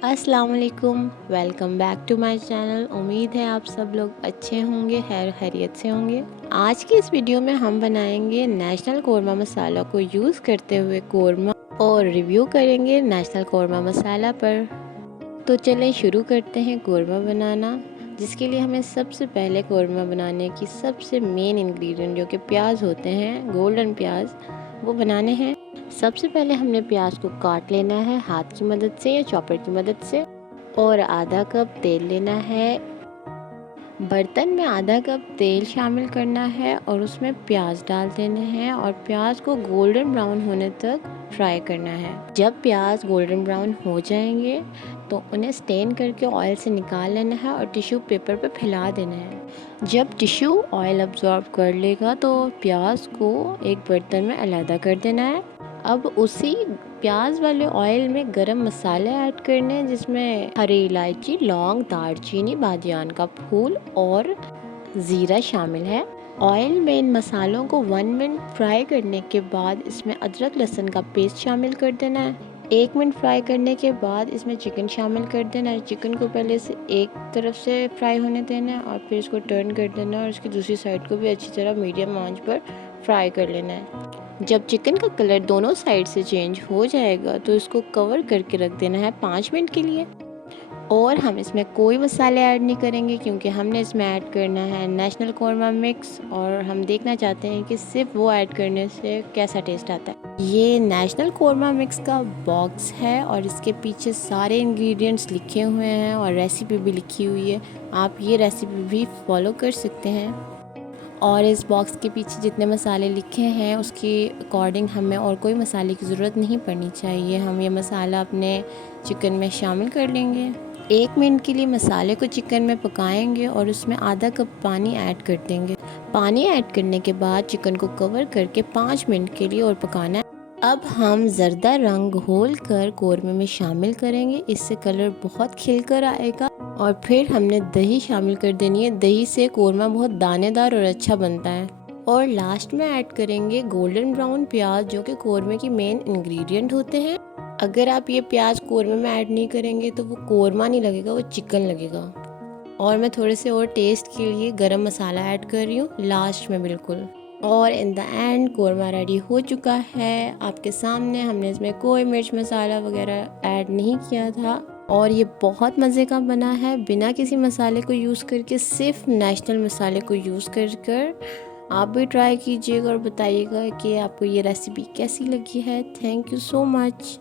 अस्सलाम वालेकुम, welcome back to my channel. उम्मीद है आप सब लोग अच्छे होंगे, खैर खैरियत से होंगे। आज की इस वीडियो में हम बनाएंगे नेशनल कौरमा मसाला को यूज़ करते हुए कौरमा और रिव्यू करेंगे नेशनल कौरमा मसाला पर। तो चलें शुरू करते हैं कौरमा बनाना, जिसके लिए हमें सबसे पहले कौरमा बनाने की सबसे मेन इंग्रेडिएंट जो कि प्याज होते हैं, गोल्डन प्याज, वो बनाने हैं। सबसे पहले हमने प्याज को काट लेना है हाथ की मदद से या चॉपर की मदद से, और आधा कप तेल लेना है। बर्तन में आधा कप तेल शामिल करना है और उसमें प्याज डाल देने हैं और प्याज को गोल्डन ब्राउन होने तक फ्राई करना है। जब प्याज गोल्डन ब्राउन हो जाएंगे तो उन्हें स्टेन करके ऑयल से निकाल लेना है और टिश्यू पेपर पर फैला देना है। जब टिश्यू ऑयल अब्जॉर्ब कर लेगा तो प्याज को एक बर्तन में अलहदा कर देना है। अब उसी प्याज वाले ऑयल में गरम मसाले ऐड करने हैं, जिसमें हरी इलायची, लौंग, दालचीनी, बादियान का फूल और ज़ीरा शामिल है। ऑयल में इन मसालों को 1 मिनट फ्राई करने के बाद इसमें अदरक लहसुन का पेस्ट शामिल कर देना है। 1 मिनट फ्राई करने के बाद इसमें चिकन शामिल कर देना है। चिकन को पहले से एक तरफ से फ्राई होने देना है और फिर इसको टर्न कर देना है और इसकी दूसरी साइड को भी अच्छी तरह मीडियम आंच पर फ्राई कर लेना है। जब चिकन का कलर दोनों साइड से चेंज हो जाएगा तो इसको कवर करके रख देना है 5 मिनट के लिए। और हम इसमें कोई मसाले ऐड नहीं करेंगे क्योंकि हमने इसमें ऐड करना है नेशनल कौरमा मिक्स, और हम देखना चाहते हैं कि सिर्फ वो ऐड करने से कैसा टेस्ट आता है। ये नेशनल कौरमा मिक्स का बॉक्स है और इसके पीछे सारे इंग्रेडिएंट्स लिखे हुए हैं और रेसिपी भी लिखी हुई है। आप ये रेसिपी भी फॉलो कर सकते हैं। और इस बॉक्स के पीछे जितने मसाले लिखे हैं उसके अकॉर्डिंग हमें और कोई मसाले की ज़रूरत नहीं पड़नी चाहिए। हम ये मसाला अपने चिकन में शामिल कर लेंगे। 1 मिनट के लिए मसाले को चिकन में पकाएंगे और उसमें आधा कप पानी ऐड कर देंगे। पानी ऐड करने के बाद चिकन को कवर करके 5 मिनट के लिए और पकाना है। अब हम ज़र्दा रंग घोल कर कौरमे में शामिल करेंगे, इससे कलर बहुत खिलकर आएगा। और फिर हमने दही शामिल कर देनी है। दही से कौरमा बहुत दानेदार और अच्छा बनता है। और लास्ट में ऐड करेंगे गोल्डन ब्राउन प्याज, जो कि कौरमे की मेन इंग्रेडिएंट होते हैं। अगर आप ये प्याज कौरमे में ऐड नहीं करेंगे तो वो कौरमा नहीं लगेगा, वो चिकन लगेगा। और मैं थोड़े से और टेस्ट के लिए गरम मसाला ऐड कर रही हूँ लास्ट में बिल्कुल। और in the end korma ready हो चुका है आपके सामने। हमने इसमें कोई मिर्च मसाला वगैरह ऐड नहीं किया था और ये बहुत मज़े का बना है बिना किसी मसाले को यूज़ करके, सिर्फ नेशनल मसाले को यूज़ कर आप भी ट्राई कीजिएगा और बताइएगा कि आपको ये रेसिपी कैसी लगी है। Thank you so much.